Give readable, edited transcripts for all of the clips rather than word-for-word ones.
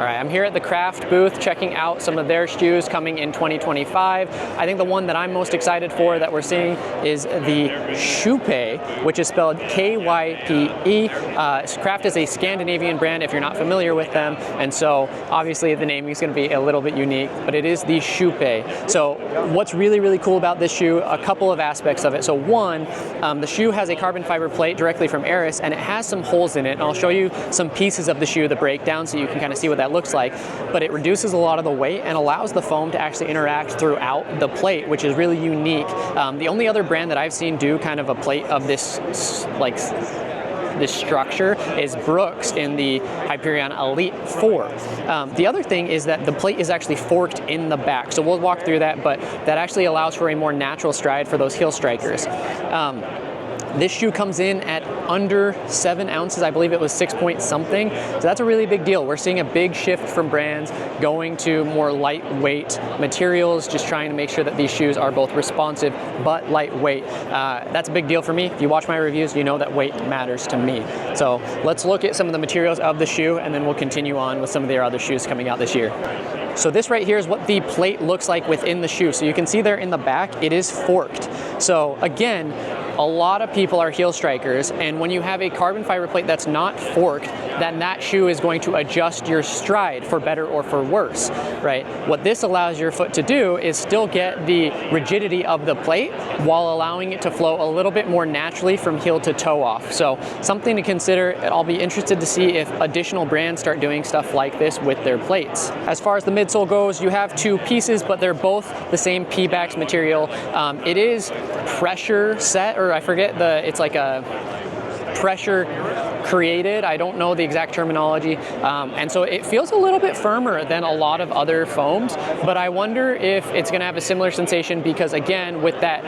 All right, I'm here at the Craft booth checking out some of their shoes coming in 2025. I think the one that I'm most excited for that we're seeing is the Kype, which is spelled K-Y-P-E. Craft is a Scandinavian brand if you're not familiar with them, and so obviously the naming is going to be a little bit unique, but it is the Kype. So what's really, really cool about this shoe, a couple of aspects of it. So one, the shoe has a carbon fiber plate directly from Eris, and it has some holes in it, and I'll show you some pieces of the shoe, the breakdown, so you can kind of see what that looks like. But it reduces a lot of the weight and allows the foam to actually interact throughout the plate, which is really unique. The only other brand that I've seen do kind of a plate of this this structure is Brooks in the Hyperion Elite 4. The other thing is that the plate is actually forked in the back, so we'll walk through that, but that actually allows for a more natural stride for those heel strikers. This shoe comes in at under 7 ounces. I believe it was 6 point something. So that's a really big deal. We're seeing a big shift from brands going to more lightweight materials, just trying to make sure that these shoes are both responsive but lightweight. That's a big deal for me. If you watch my reviews, you know that weight matters to me. So let's look at some of the materials of the shoe, and then we'll continue on with some of their other shoes coming out this year. So this right here is what the plate looks like within the shoe. So you can see there in the back, it is forked. So again, a lot of people are heel strikers, and when you have a carbon fiber plate that's not forked, then that shoe is going to adjust your stride for better or for worse, right? What this allows your foot to do is still get the rigidity of the plate while allowing it to flow a little bit more naturally from heel to toe off. So something to consider. I'll be interested to see if additional brands start doing stuff like this with their plates. As far as the midsole goes, you have two pieces, but they're both the same P-Bax material. It is pressure set, or I forget it's like a pressure created. I don't know the exact terminology. And so it feels a little bit firmer than a lot of other foams, but I wonder if it's going to have a similar sensation because, again, with that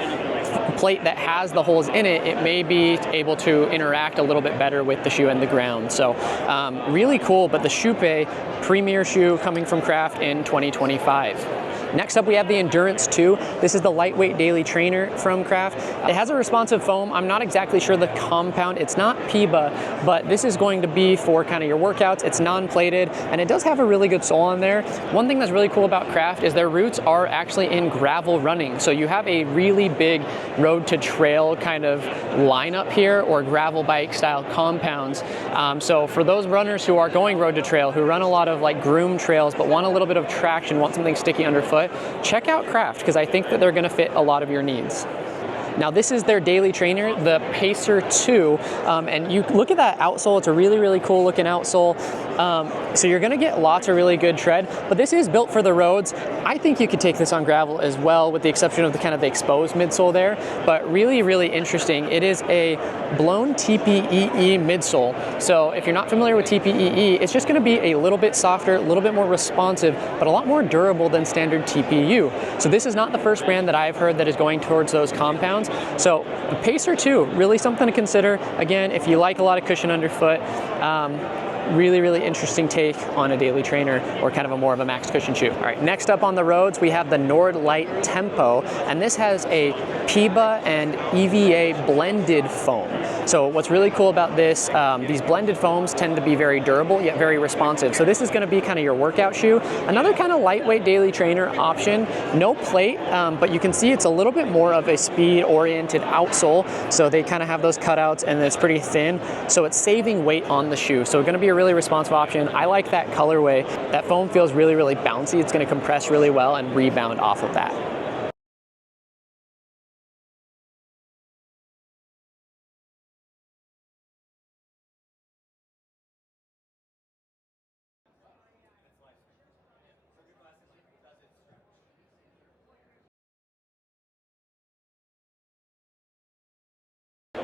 plate that has the holes in it, it may be able to interact a little bit better with the shoe and the ground. So really cool, but the Kype premier shoe coming from Craft in 2025. Next up, we have the Endurance 2. This is the lightweight daily trainer from Craft. It has a responsive foam. I'm not exactly sure the compound. It's not PIBA, but this is going to be for kind of your workouts. It's non-plated, and it does have a really good sole on there. One thing that's really cool about Craft is their roots are actually in gravel running. So you have a really big road to trail kind of lineup here, or gravel bike style compounds. So for those runners who are going road to trail, who run a lot of like groomed trails, but want a little bit of traction, want something sticky underfoot, check out Craft, because I think that they're going to fit a lot of your needs. Now this is their daily trainer, the Pacer 2, and you look at that outsole. It's a really, really cool looking outsole. So you're gonna get lots of really good tread, but this is built for the roads. I think you could take this on gravel as well, with the exception of the kind of the exposed midsole there, but really, really interesting. It is a blown TPEE midsole. So if you're not familiar with TPEE, it's just gonna be a little bit softer, a little bit more responsive, but a lot more durable than standard TPU. So this is not the first brand that I've heard that is going towards those compounds. So the Pacer 2, really something to consider. Again, if you like a lot of cushion underfoot, really, really interesting take on a daily trainer, or kind of a more of a max cushion shoe. All right, next up on the roads, we have the Nord Light Tempo, and this has a PIBA and EVA blended foam. So what's really cool about this, these blended foams tend to be very durable, yet very responsive. So this is gonna be kind of your workout shoe. Another kind of lightweight daily trainer option, no plate, but you can see it's a little bit more of a speed-oriented outsole. So they kind of have those cutouts, and it's pretty thin. So it's saving weight on the shoe. So gonna be a really responsive option. I like that colorway. That foam feels really, really bouncy. It's gonna compress really well and rebound off of that.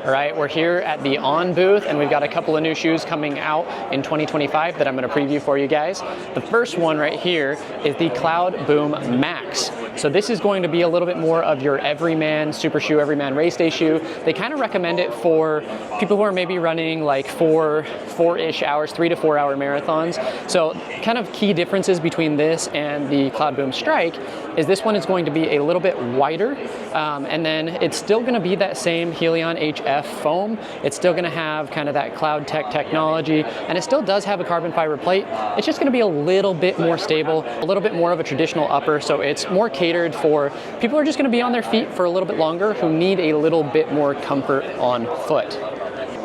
All right, we're here at the On booth, and we've got a couple of new shoes coming out in 2025 that I'm going to preview for you guys. The first one right here is the Cloudboom Max. So this is going to be a little bit more of your everyman super shoe, everyman race day shoe. They kind of recommend it for people who are maybe running like four-ish hours, 3 to 4 hour marathons. So kind of key differences between this and the Cloudboom Strike is this one is going to be a little bit wider, and then it's still going to be that same Helion HS UF foam. It's still going to have kind of that Cloud Tech technology, and it still does have a carbon fiber plate. It's just going to be a little bit more stable, a little bit more of a traditional upper, so it's more catered for people who are just going to be on their feet for a little bit longer, who need a little bit more comfort on foot.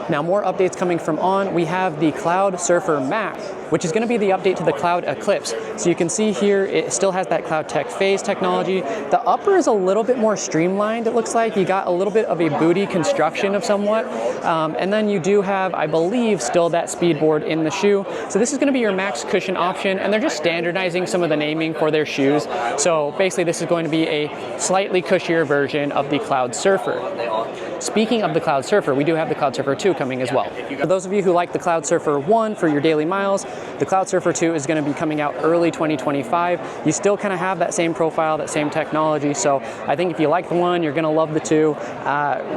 Now, more updates coming from On. We have the Cloudsurfer Max, which is going to be the update to the Cloudeclipse. So you can see here, it still has that Cloud Tech phase technology. The upper is a little bit more streamlined, it looks like. You got a little bit of a booty construction of somewhat. And then you do have, I believe, still that speed board in the shoe. So this is going to be your max cushion option, and they're just standardizing some of the naming for their shoes. So basically, this is going to be a slightly cushier version of the Cloudsurfer. Speaking of the Cloudsurfer, we do have the Cloudsurfer 2 coming as well. For those of you who like the Cloudsurfer 1 for your daily miles, the Cloudsurfer 2 is going to be coming out early 2025. You still kind of have that same profile, that same technology, so I think if you like the one, you're going to love the 2.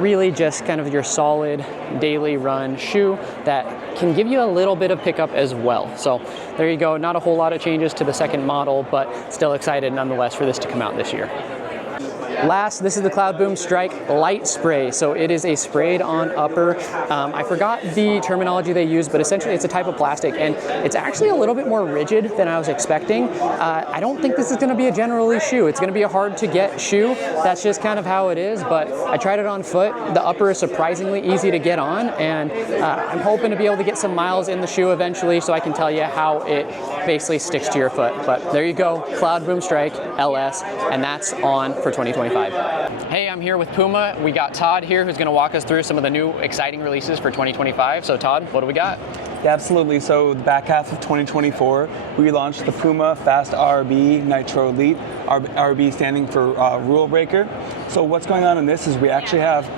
Really just kind of your solid daily run shoe that can give you a little bit of pickup as well. So there you go, not a whole lot of changes to the second model, but still excited nonetheless for this to come out this year. Last, this is the Cloudboom Strike Light Spray. So it is a sprayed on upper. I forgot the terminology they use, but essentially it's a type of plastic, and it's actually a little bit more rigid than I was expecting. I don't think this is going to be a general release shoe. It's going to be a hard to get shoe. That's just kind of how it is, but I tried it on foot. The upper is surprisingly easy to get on, and I'm hoping to be able to get some miles in the shoe eventually so I can tell you how it basically sticks to your foot. But there you go, Cloudboom Strike LS, and that's On for 2025. Hey, I'm here with Puma. We got Todd here who's going to walk us through some of the new exciting releases for 2025. So Todd, what do we got? Yeah, absolutely. So the back half of 2024, we launched the Puma Fast RB Nitro Elite, RB standing for Rule Breaker. So what's going on in this is we actually have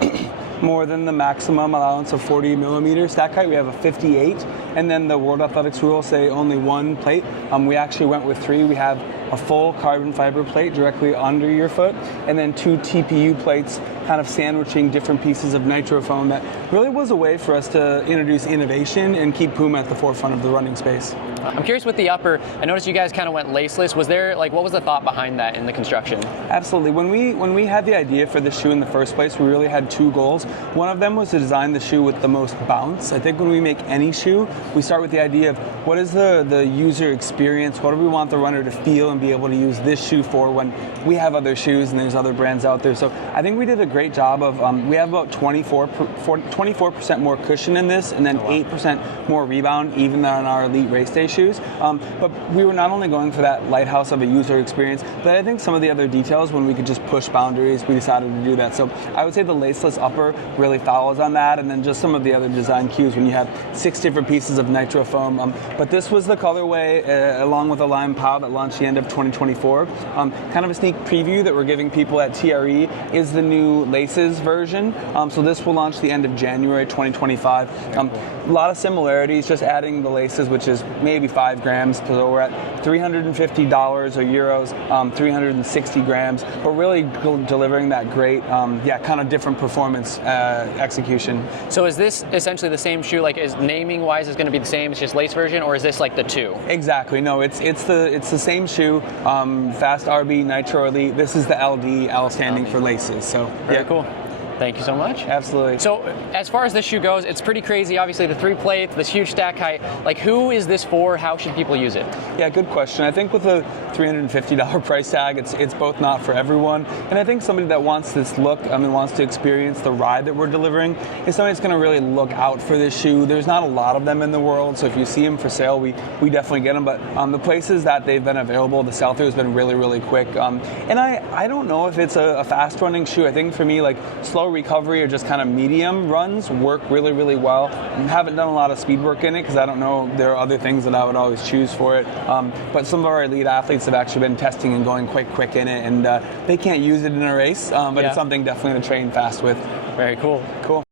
more than the maximum allowance of 40 millimeter stack height. We have a 58, and then the World Athletics rules say only 1 plate. We actually went with 3. We have a full carbon fiber plate directly under your foot, and then 2 TPU plates kind of sandwiching different pieces of nitro foam. That really was a way for us to introduce innovation and keep Puma at the forefront of the running space. I'm curious with the upper, I noticed you guys kind of went laceless. Was there, like, what was the thought behind that in the construction? Absolutely. When we had the idea for the shoe in the first place, we really had 2 goals. One of them was to design the shoe with the most bounce. I think when we make any shoe, we start with the idea of what is the user experience, what do we want the runner to feel and be able to use this shoe for when we have other shoes and there's other brands out there. So I think we did a great job of, we have about 24% more cushion in this, and then 8% more rebound even than on our Elite race day shoes. But we were not only going for that lighthouse of a user experience, but I think some of the other details, when we could just push boundaries, we decided to do that. So I would say the laceless upper really follows on that, and then just some of the other design cues when you have 6 different pieces of nitro foam. But this was the colorway along with the Lime Pow that launched the end of 2024. Kind of a sneak preview that we're giving people at TRE is the new laces version. So this will launch the end of January 2025. A lot of similarities, just adding the laces, which is maybe 5 grams. So we're at $350 or euros, 360 grams. But really delivering that great, kind of different performance execution. So is this essentially the same shoe? Like, is naming wise is going to be the same? It's just lace version, or is this like the 2? Exactly. No, it's the same shoe. Fast RB Nitro Elite. This is the LD, L standing for laces. So very cool. Thank you so much. Absolutely. So as far as this shoe goes, it's pretty crazy. Obviously the 3 plates, this huge stack height. Like, who is this for? How should people use it? Yeah, good question. I think with a $350 price tag, it's both not for everyone. And I think somebody that wants this look, wants to experience the ride that we're delivering, is somebody that's going to really look out for this shoe. There's not a lot of them in the world, so if you see them for sale, we definitely get them. But the places that they've been available, the sell-through has been really, really quick. And I don't know if it's a fast running shoe. I think for me, like, slow recovery or just kind of medium runs work really, really well. I haven't done a lot of speed work in it because I don't know, there are other things that I would always choose for it. But some of our elite athletes have actually been testing and going quite quick in it, and they can't use it in a race, but it's something definitely to train fast with. Very cool. Cool.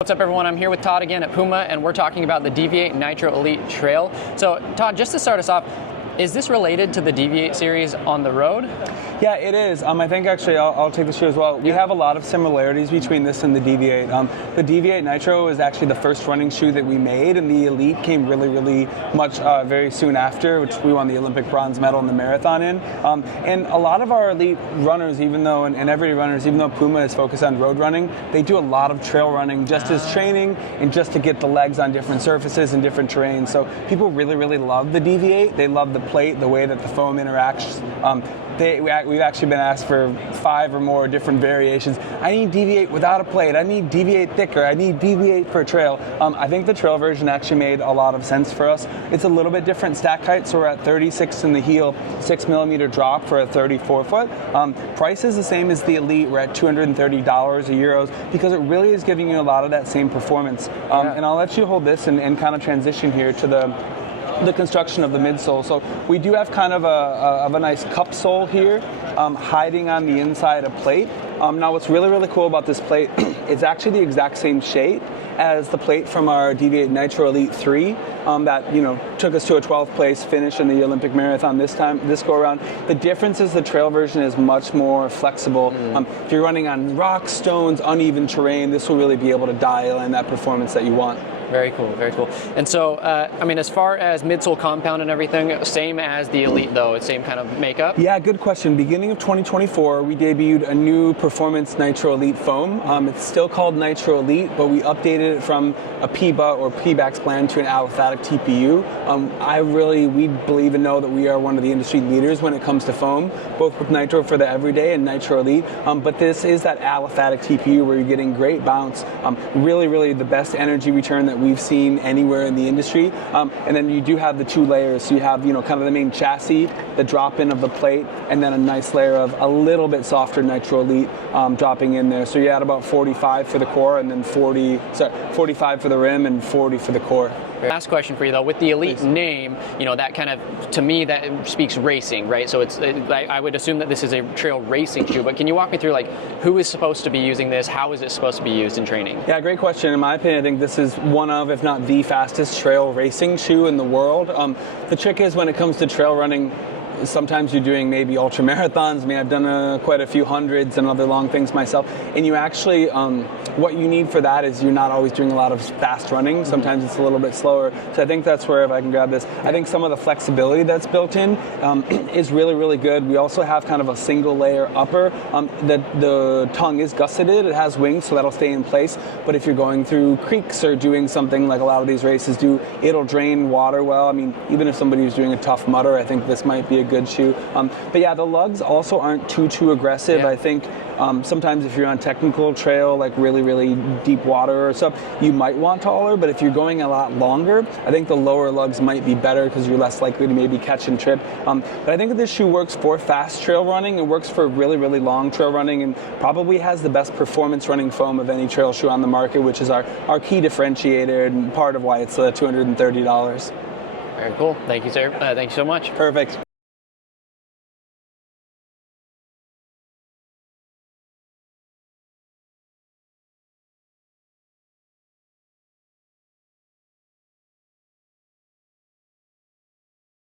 What's up, everyone? I'm here with Todd again at Puma, and we're talking about the Deviate Nitro Elite Trail. So Todd, just to start us off, Is this related to the Deviate series on the road? Yeah, it is. I think actually I'll take the shoe as well. We have a lot of similarities between this and the Deviate. The Deviate Nitro is actually the first running shoe that we made, and the Elite came really much very soon after, which we won the Olympic bronze medal in the marathon in. And a lot of our Elite runners, even though, and everyday runners, even though Puma is focused on road running, they do a lot of trail running just as training and just to get the legs on different surfaces and different terrains. So people really love the Deviate. They love the plate, the way that the foam interacts. We've actually been asked for 5 or more different variations. I need Deviate without a plate. I need Deviate thicker. I need Deviate for trail. I think the trail version actually made a lot of sense for us. It's a little bit different stack height, so we're at 36 in the heel, 6mm drop for a 34 foot. Price is the same as the Elite. We're at $230 euros because it really is giving you a lot of that same performance. And I'll let you hold this and kind of transition here to the construction of the midsole. So we do have kind of a nice cup sole here, hiding on the inside a plate. Now what's really cool about this plate, it's actually the exact same shape as the plate from our Deviate Nitro Elite 3 that took us to a 12th place finish in the Olympic marathon this go around. The difference is the trail version is much more flexible. If you're running on rocks, stones, uneven terrain, this will really be able to dial in that performance that you want. Very cool, very cool. And so, I mean, as far as midsole compound and everything, same as the Elite though, it's same kind of makeup? Yeah, good question. Beginning of 2024, we debuted a new Performance Nitro Elite foam. It's still called Nitro Elite, but we updated it from a PBA or PBAX blend to an aliphatic TPU. We believe and know that we are one of the industry leaders when it comes to foam, both with Nitro for the everyday and Nitro Elite. But this is that aliphatic TPU where you're getting great bounce, really the best energy return that we've seen anywhere in the industry. And then you do have the 2 layers. So you have, kind of the main chassis, the drop-in of the plate, and then a nice layer of a little bit softer Nitro Elite dropping in there. So you're at about 45 for the core, and then 45 for the rim and 40 for the core. Last question for you though, with the Elite name, that kind of, to me, that speaks racing, right? So I would assume that this is a trail racing shoe, but can you walk me through who is supposed to be using this? How is it supposed to be used in training? Yeah, great question. In my opinion, I think this is one of, if not the fastest trail racing shoe in the world. The trick is when it comes to trail running, sometimes you're doing maybe ultra marathons. I mean, I've done quite a few hundreds and other long things myself. And you actually, what you need for that is you're not always doing a lot of fast running. Sometimes it's a little bit slower. So I think that's where, if I can grab this, I think some of the flexibility that's built in is really good. We also have kind of a single layer upper. The tongue is gusseted. It has wings, so that'll stay in place. But if you're going through creeks or doing something like a lot of these races do, it'll drain water well. I mean, even if somebody who's doing a tough mudder, I think this might be a good shoe. But yeah, the lugs also aren't too aggressive. Yeah. I think sometimes if you're on technical trail, like really deep water or stuff, you might want taller, but if you're going a lot longer, I think the lower lugs might be better because you're less likely to maybe catch and trip. But I think that this shoe works for fast trail running. It works for really long trail running and probably has the best performance running foam of any trail shoe on the market, which is our key differentiator and part of why it's $230. Very cool. Thank you, sir. Thank you so much. Perfect.